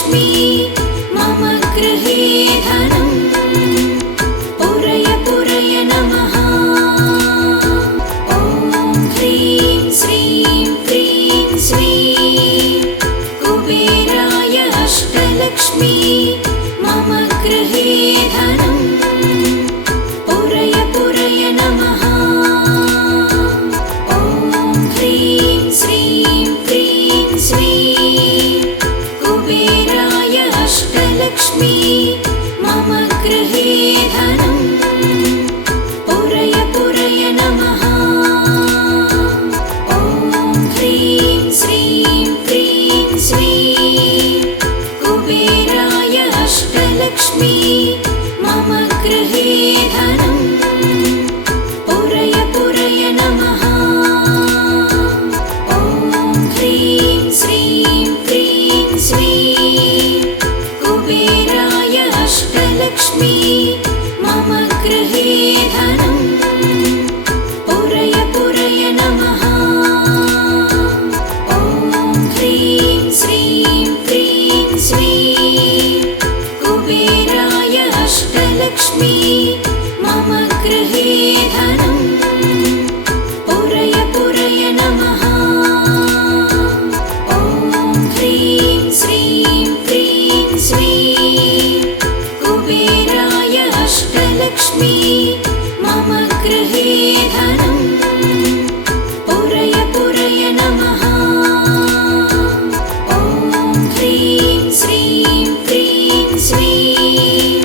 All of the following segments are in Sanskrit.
अष्टलक्ष्मी मम गृहे धनम् पूरय पूरय नमः। ॐ ह्रीं श्रीं क्रीं श्रीं कुबेराय अष्टलक्ष्मी मम गृहे धनम् पूरय पूरय नमः। ॐ ह्रीं श्रीं क्रीं श्रीं कुबेराय अष्टलक्ष्मी मम गृहे धनम् पूरय पूरय नमः। ॐ ह्रीं श्रीं क्रीं श्रीं कुबेराय अष्टलक्ष्मी मम गृहे धनम् पूरय पूरय नमः। ॐ ह्रीं श्रीं क्रीं श्रीं कुबेराय अष्टलक्ष्मी मम गृहे धनम् पूरय पूरय नमः। ॐ ह्रीं श्रीं क्रीं श्रीं कुबेराय अष्टलक्ष्मी मम गृहे धनम् पूरय पूरय नमः। ॐ ह्रीं श्रीं क्रीं श्रीं कुबेराय अष्टलक्ष्मी मम गृहे धनम् पूरय पूरय नमः। ॐ ह्रीं श्रीं क्रीं श्रीं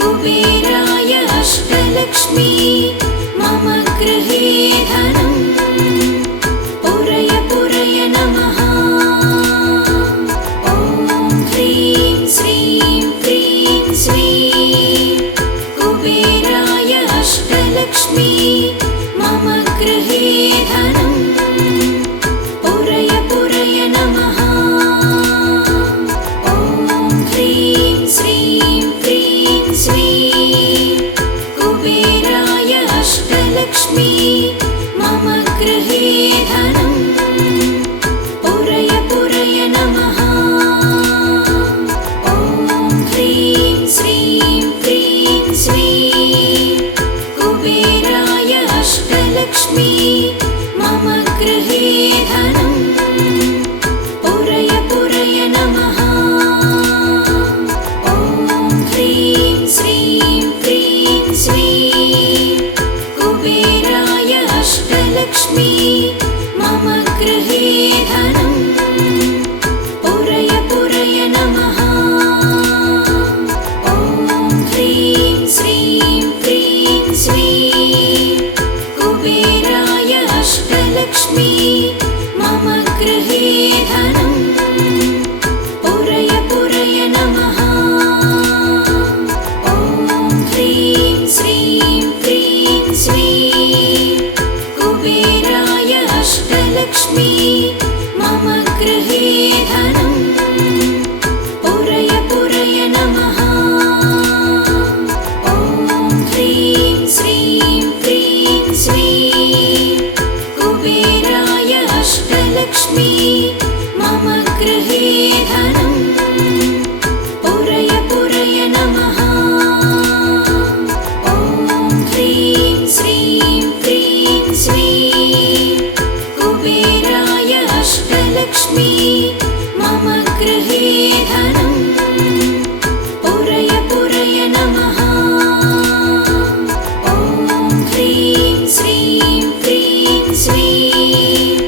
कुबेराय अष्टलक्ष्मी मम गृहे धनम् पूरय पूरय नमः। ॐ ह्रीं श्रीं क्रीं श्रीं कुबेराय अष्टलक्ष्मी मम गृहे धनम् पूरय पूरय नमः। ॐ ह्रीं श्रीं क्रीं श्रीं कुबेराय अष्टलक्ष्मी मम गृहे धनम् पूरय पूरय नमः। ॐ ह्रीं श्रीं क्रीं श्रीं कुबेराय अष्टलक्ष्मी मम गृहे धनम् पूरय पूरय नमः। ॐ ह्रीं श्रीं क्रीं श्रीं कुबेराय अष्टलक्ष्मी मम गृहे धनम् पूरय पूरय नमः। ॐ ह्रीं श्रीं क्रीं श्रीं कुबेराय अष्टलक्ष्मी मम गृहे धनम् पूरय पूरय नमः। ॐ ह्रीं श्रीं क्रीं श्रीं कुबेराय अष्टलक्ष्मी मम गृहे धनम् पूरय पूरय नमः। ॐ ह्रीं श्रीं क्रीं श्रीं कुबेराय अष्टलक्ष्मी मम गृहे धनम् पूरय पूरय नमः। ॐ ह्रीं श्रीं क्रीं श्रीं कुबेराय अष्टलक्ष्मी मम गृहे धनम् पूरय पूरय नमः। ॐ ह्रीं श्रीं क्रीं श्रीं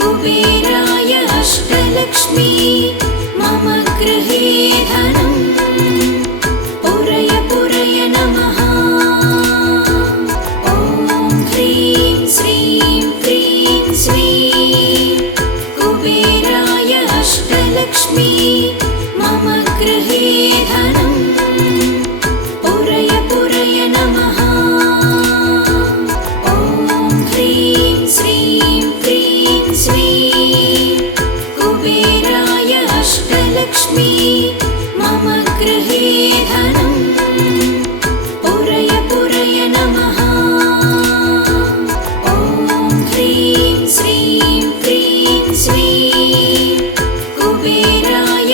कुबेराय अष्टलक्ष्मी मम गृहे धनम् पूरय पूरय नमः। ॐ ह्रीं श्रीं क्रीं श्रीं कुबेराय अष्टलक्ष्मी मम गृहे धनम् पूरय पूरय नमः। ॐ ह्रीं श्रीं क्रीं श्रीं कुबेराय अष्टलक्ष्मी मम गृहे धनम् पूरय पूरय नमः। ॐ ह्रीं श्रीं क्रीं श्रीं कुबेराय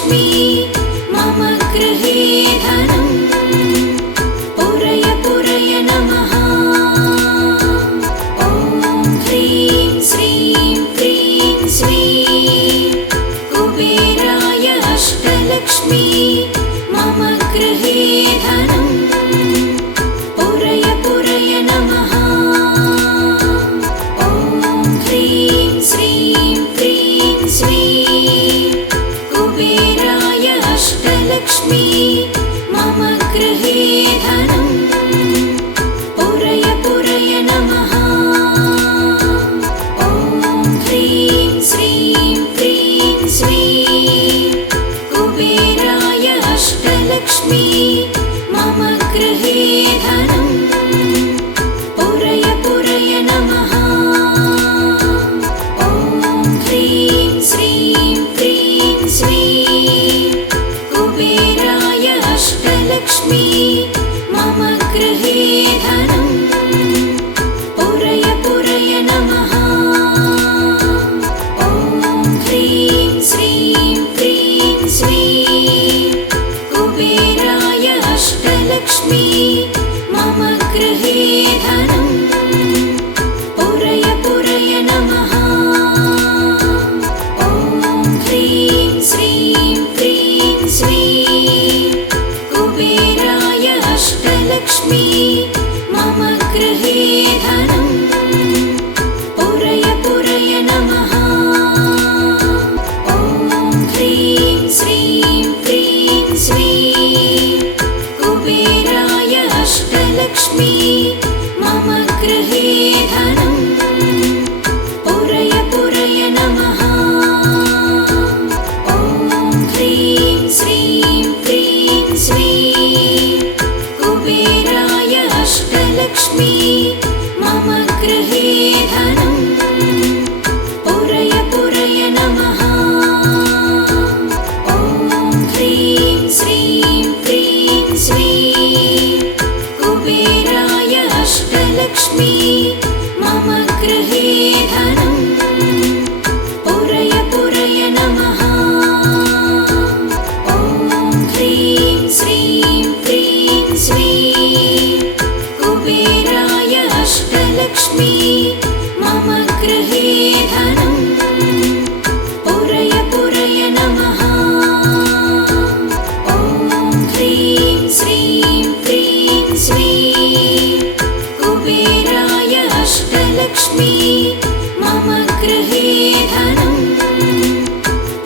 अष्टलक्ष्मी मम गृहे धनम् पुरय पुरय नमः। ॐ ह्रीं श्रीं क्रीं श्रीं कुबेराय अष्टलक्ष्मी मम गृहे धनम् पुरय पुरय नमः। ॐ ह्रीं श्रीं क्रीं श्रीं कुबेराय अष्टलक्ष्मी मम गृहे धनम् पुरय पुरय नमः। ॐ ह्रीं श्रीं क्रीं श्रीं कुबेराय अष्टलक्ष्मी मम गृहे धनम् पुरय पुरय नमः। ॐ ह्रीं श्रीं क्रीं श्रीं कुबेराय अष्टलक्ष्मी मम गृहे धनम् पुरय पुरय नमः। ॐ ह्रीं श्रीं क्रीं श्रीं कुबेराय अष्टलक्ष्मी मम गृहे धनम् पुरय पुरय नमः। ॐ ह्रीं श्रीं क्रीं श्रीं कुबेराय अष्टलक्ष्मी मम गृहे धनम् पुरय पुरय नमः। ॐ ह्रीं श्रीं क्रीं श्रीं कुबेराय अष्टलक्ष्मी मम गृहे धनम् पुरय पुरय नमः। ॐ ह्रीं श्रीं क्रीं श्रीं कुबेराय अष्टलक्ष्मी मम गृहे धनम् पुरय पुरय नमः। ॐ ह्रीं श्रीं क्रीं श्रीं कुबेराय अष्टलक्ष्मी मम गृहे धनम् पुरय पुरय नमः। ॐ ह्रीं श्रीं क्रीं श्रीं कुबेराय अष्टलक्ष्मी मम गृहे धनम् पुरय पुरय नमः। ॐ ह्रीं श्रीं क्रीं श्रीं कुबेराय अष्टलक्ष्मी मम गृहे धनम्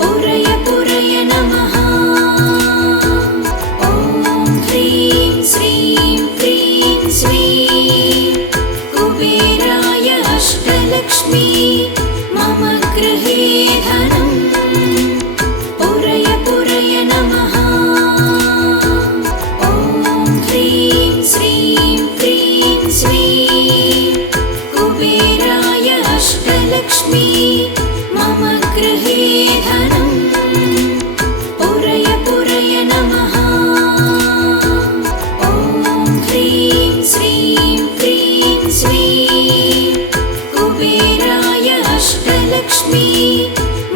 पुरय पुरय नमः। ॐ ह्रीं श्रीं क्रीं श्रीं कुबेराय अष्टलक्ष्मी मम गृहे धनम् पुरय पुरय नमः। ॐ ह्रीं श्रीं क्रीं श्रीं कुबेराय अष्टलक्ष्मी मम गृहे धनम् पुरय पुरय नमः। ॐ ह्रीं श्रीं क्रीं श्रीं कुबेराय अष्टलक्ष्मी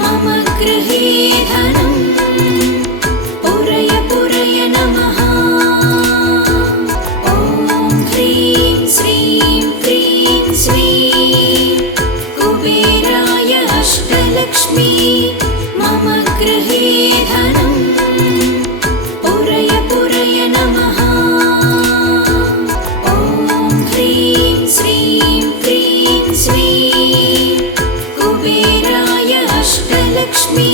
मम गृहे धनम् पुरय पुरय नमः। ॐ ह्रीं श्रीं क्रीं श्रीं कुबेराय अष्टलक्ष्मी मम गृहे धनम् पुरय पुरय नमः। ॐ ह्रीं श्रीं क्रीं श्रीं कुबेराय अष्टलक्ष्मी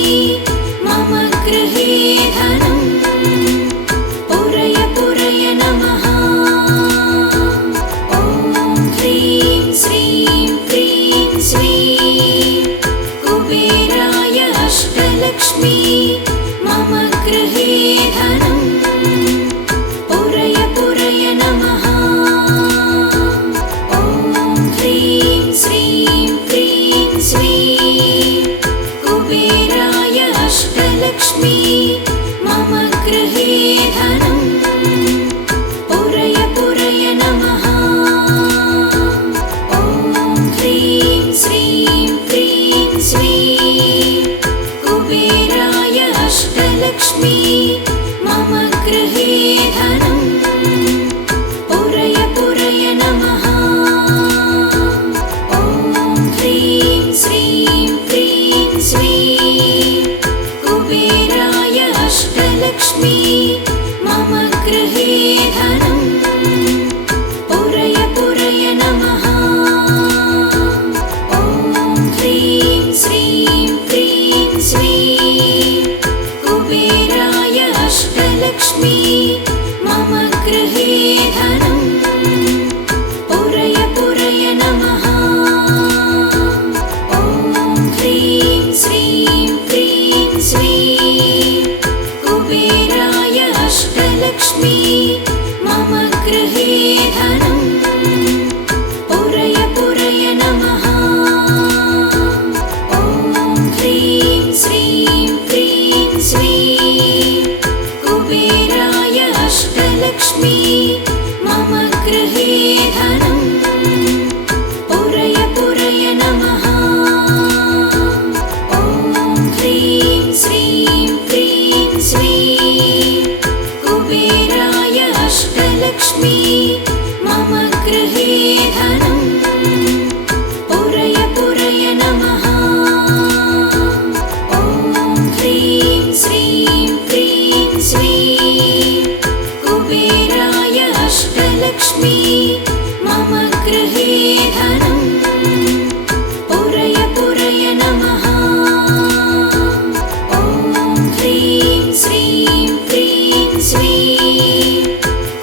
मम गृहे धनम् पुरय पुरय नमः। ॐ ह्रीं श्रीं क्रीं श्रीं कुबेराय अष्टलक्ष्मी मम गृहे धनम् पुरय पुरय नमः। ॐ ह्रीं श्रीं क्रीं श्रीं कुबेराय अष्टलक्ष्मी मम अष्टलक्ष्मी मम गृहे धनं पुरय पुरय नमः। ॐ ह्रीं श्रीं क्रीं श्रीं कुबेराय अष्टलक्ष्मी मम गृहे धनं पुरय पुरय नमः। ॐ ह्रीं श्रीं क्रीं श्रीं कुबेराय अष्टलक्ष्मी मम गृहे धनं पुरय पुरय नमः। ॐ ह्रीं श्रीं क्रीं श्रीं कुबेराय अष्टलक्ष्मी मम गृहे धनं पुरय पुरय नमः। ॐ ह्रीं श्रीं क्रीं श्रीं कुबेराय अष्टलक्ष्मी मम गृहे धनं पुरय पुरय नमः। ॐ ह्रीं श्रीं क्रीं श्रीं कुबेराय अष्टलक्ष्मी मम गृहे धनं पुरय पुरय नमः। ॐ ह्रीं श्रीं क्रीं श्रीं कुबेराय अष्टलक्ष्मी मम गृहे धनं पुरय पुरय नमः। ॐ ह्रीं श्रीं क्रीं श्रीं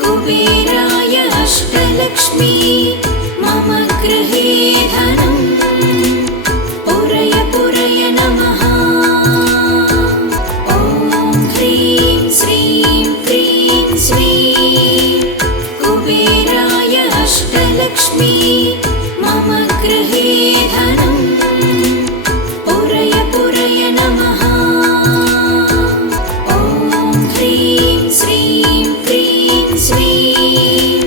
कुबेराय अष्टलक्ष्मी मम गृहे धनं पुरय पुरय नमः। ॐ ह्रीं श्रीं क्रीं श्रीं कुबेराय अष्टलक्ष्मी मम गृहे धनं पुरय पुरय नमः। ॐ ह्रीं श्रीं क्रीं श्रीं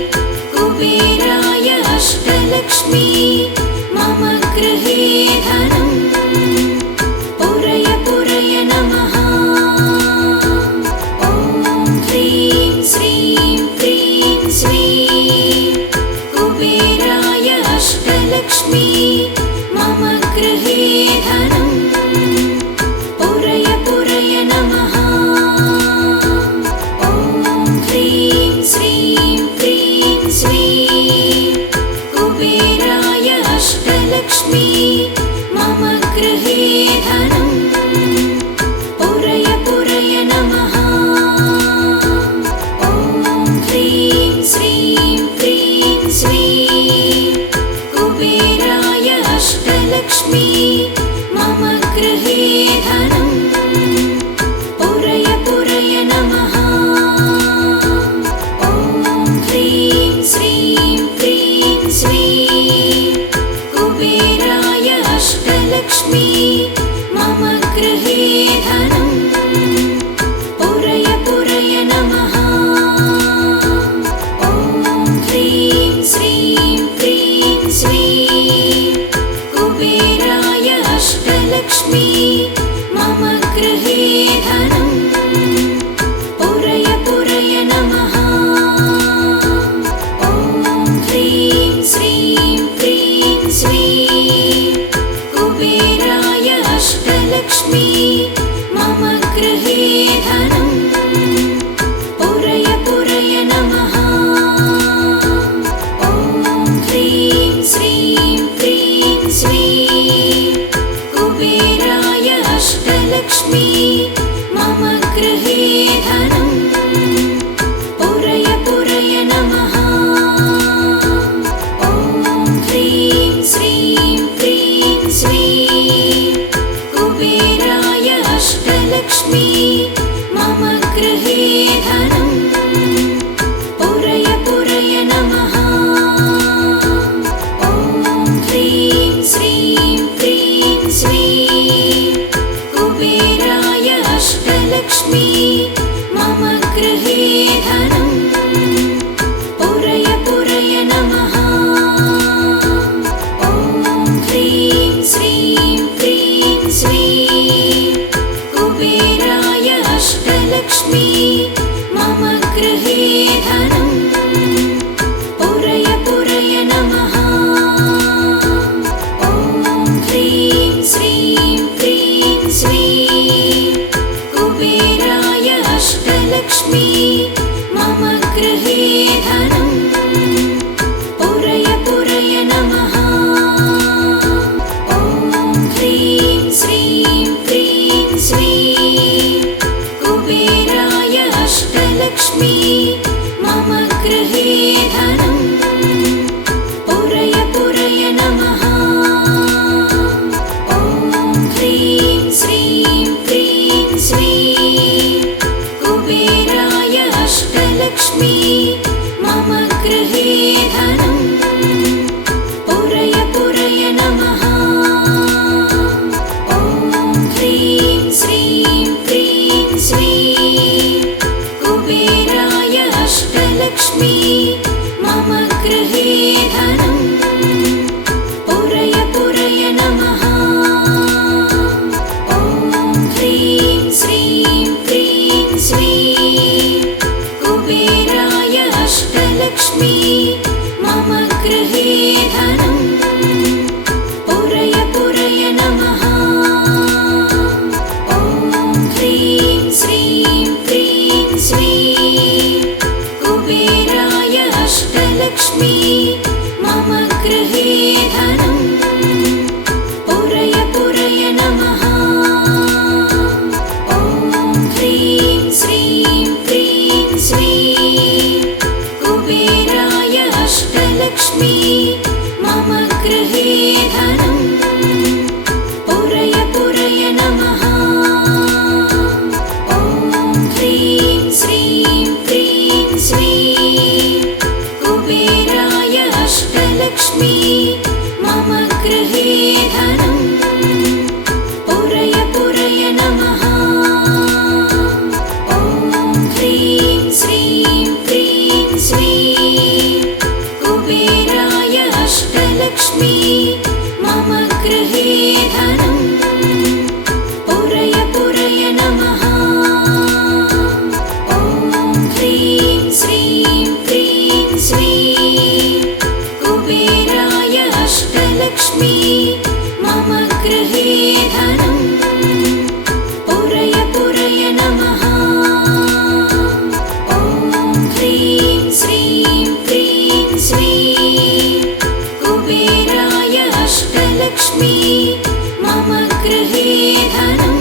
कुबेराय अष्टलक्ष्मी मम गृहे धनं पुरय पुरय नमः। ॐ ह्रीं श्रीं क्रीं श्रीं कुबेराय अष्टलक्ष्मी मम गृहे धनं पुरय पुरय नमः। ॐ ह्रीं श्रीं क्रीं श्रीं कुबेराय अष्टलक्ष्मी मम गृहे धनं पुरय पुरय नमः। ॐ ह्रीं श्रीं क्रीं श्रीं कुबेराय अष्टलक्ष्मी मम गृहे धनं पुरय पुरय नमः। ॐ ह्रीं श्रीं क्रीं श्रीं कुबेराय अष्टलक्ष्मी मम गृहे धनं पुरय पुरय नमः। ॐ ह्रीं श्रीं क्रीं श्रीं कुबेराय अष्टलक्ष्मी मम गृहे धनं पुरय पुरय नमः। ॐ ह्रीं श्रीं क्रीं श्रीं कुबेराय अष्टलक्ष्मी मम गृहे धनं पुरय पुरय नमः। ॐ ह्रीं श्रीं क्रीं श्रीं कुबेराय अष्टलक्ष्मी मम गृहे धनं पुरय पुरय नमः। ॐ ह्रीं श्रीं क्रीं श्रीं कुबेराय अष्टलक्ष्मी मम गृहे धनं पुरय पुरय नमः। ॐ ह्रीं श्रीं क्रीं श्रीं कुबेराय अष्टलक्ष्मी मम गृहे धनं पुरय पुरय नमः। ॐ ह्रीं श्रीं क्रीं श्रीं कुबेराय अष्टलक्ष्मी मम गृहे धनं पुरय पुरय नमः। ॐ ह्रीं श्रीं क्रीं श्रीं कुबेराय अष्टलक्ष्मी मम गृहे धनं पुरय पुरय नमः। ॐ ह्रीं श्रीं क्रीं श्रीं कुबेराय अष्टलक्ष्मी मम गृहे धनं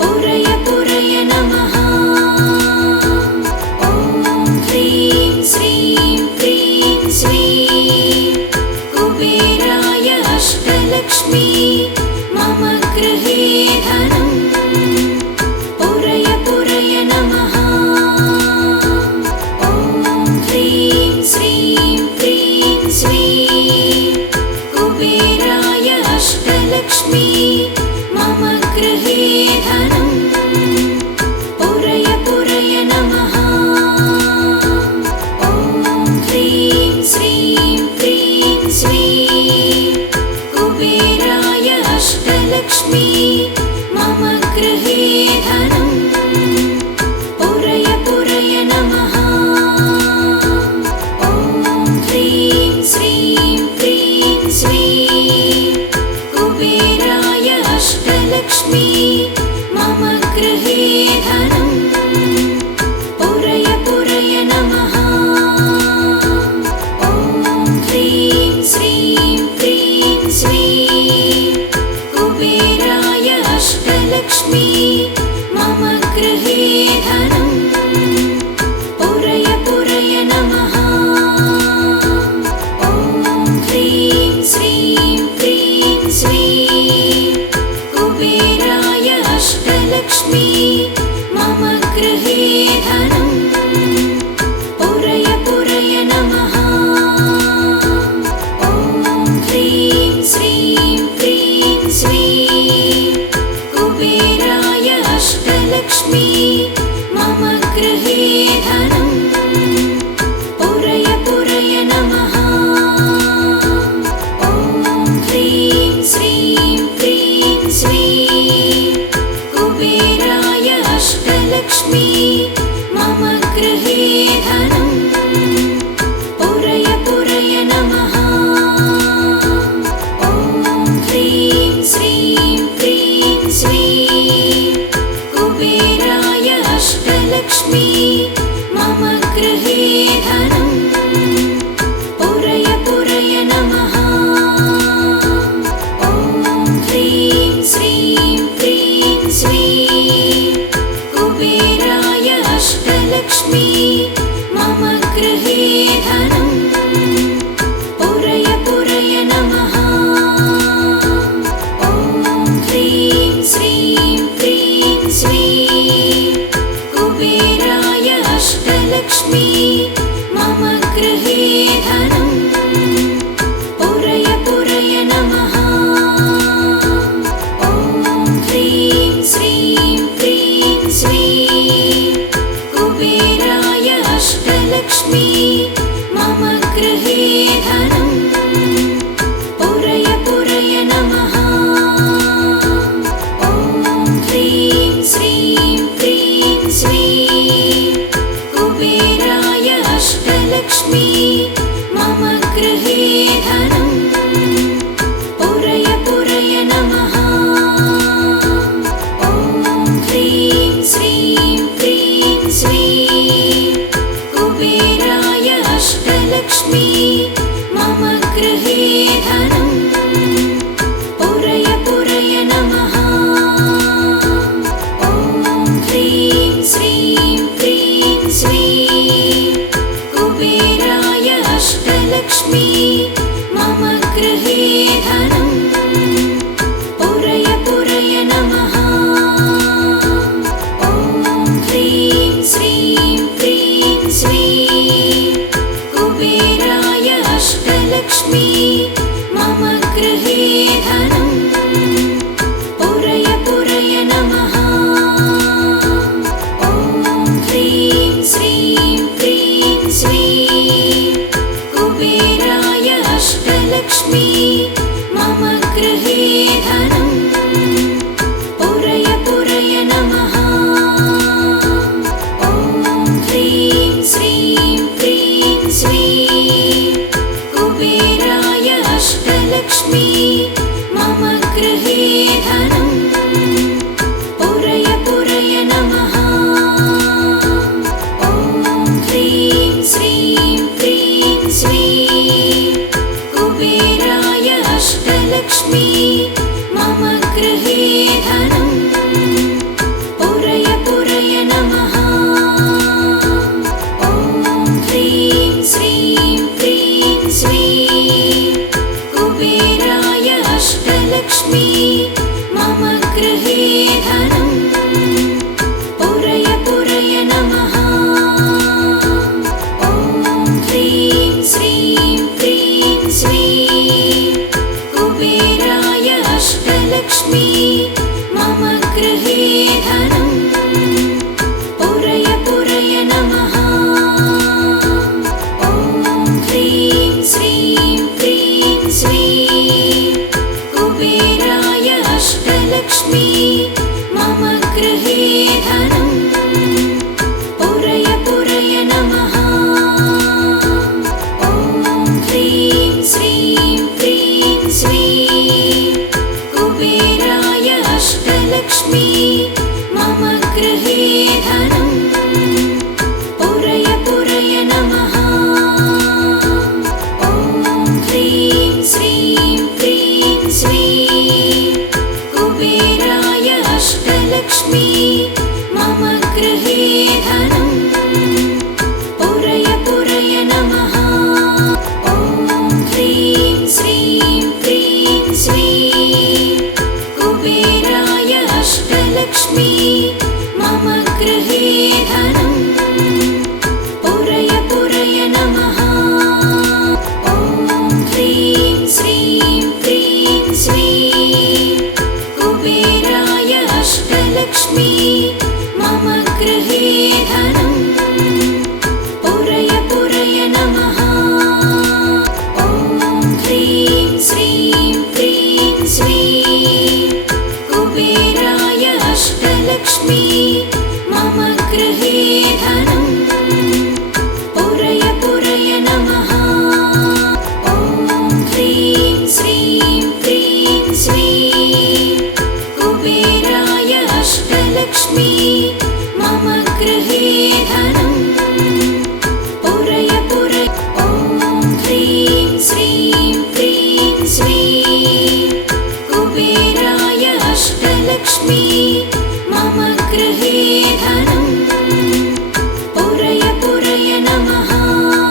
पुरय पुरय नमः। ॐ ह्रीं श्रीं क्रीं श्रीं कुबेराय अष्टलक्ष्मी मम गृहे धनं पुरय पुरय नमः। ॐ ह्रीं श्रीं क्रीं श्रीं कुबेराय अष्टलक्ष्मी मम गृहे धनं पुरय पुरय नमः। ॐ ह्रीं श्रीं क्रीं श्रीं कुबेराय अष्टलक्ष्मी मम गृहे धनं पुरय पुरय नमः। ॐ ह्रीं श्रीं क्रीं श्रीं कुबेराय अष्टलक्ष्मी मम गृहे धनं पुरय पुरय नमः। ॐ ह्रीं श्रीं क्रीं श्रीं कुबेराय अष्टलक्ष्मी मम गृहे धनं पुरय पुरय नमः। ॐ ह्रीं श्रीं क्रीं श्रीं कुबेराय अष्टलक्ष्मी मम गृहे धनं पुरय पुरय नमः। ॐ ह्रीं श्रीं क्रीं श्रीं कुबेराय अष्टलक्ष्मी मम गृहे धनं पुरय पुरय नमः। ॐ ह्रीं श्रीं क्रीं श्रीं कुबेराय अष्टलक्ष्मी मम गृहे धनं पुरय पुरय नमः। ॐ ह्रीं श्रीं क्रीं श्रीं कुबेराय अष्टलक्ष्मी मम गृहे धनं पुरय पुरय नमः। ॐ ह्रीं श्रीं क्रीं श्रीं कुबेराय अष्टलक्ष्मी मम गृहे धनं पुरय पुरय नमः। ॐ ह्रीं श्रीं क्रीं श्रीं कुबेराय अष्टलक्ष्मी मम गृहे धनं पुरय पुरय नमः। ॐ ह्रीं श्रीं क्रीं श्रीं कुबेराय अष्टलक्ष्मी मम गृहे धनं पुरय पुरय नमः। ॐ ह्रीं श्रीं क्रीं श्रीं कुबेराय अष्टलक्ष्मी मम गृहे धनं पुरय पुरय नमः। ॐ ह्रीं श्रीं क्रीं श्रीं कुबेराय अष्टलक्ष्मी मम गृहे धनं पुरय पुरय नमः। ॐ ह्रीं श्रीं क्रीं श्रीं कुबेराय अष्टलक्ष्मी मम गृहे धनं पुरय पुरय नमः। ॐ ह्रीं श्रीं क्रीं श्रीं कुबेराय अष्टलक्ष्मी मम गृहे धनं पुरय पुरय नमः। ॐ ह्रीं श्रीं क्रीं श्रीं कुबेराय अष्टलक्ष्मी मम गृहे धनं पुरय पुरय नमः। ॐ ह्रीं श्रीं क्रीं श्रीं कुबेराय अष्टलक्ष्मी मम गृहे धनं पुरय पुरय नमः। ॐ ह्रीं श्रीं क्रीं श्रीं कुबेराय अष्टलक्ष्मी मम गृहे धनं पुरय पुरय नमः। ॐ ह्रीं श्रीं क्रीं श्रीं कुबेराय अष्टलक्ष्मी मम गृहे धनं पुरय पुरय नमः। ॐ ह्रीं श्रीं क्रीं श्रीं कुबेराय अष्टलक्ष्मी मम गृहे धनं पुरय पुरय नमः। ॐ ह्रीं श्रीं क्रीं श्रीं कुबेराय अष्टलक्ष्मी मम गृहे धनं पुरय पुरय नमः। ॐ ह्रीं श्रीं क्रीं श्रीं कुबेराय अष्टलक्ष्मी मम गृहे धनं पुरय पुरय नमः। ॐ ह्रीं श्रीं क्रीं श्रीं कुबेराय अष्टलक्ष्मी मम मम गृहे धनं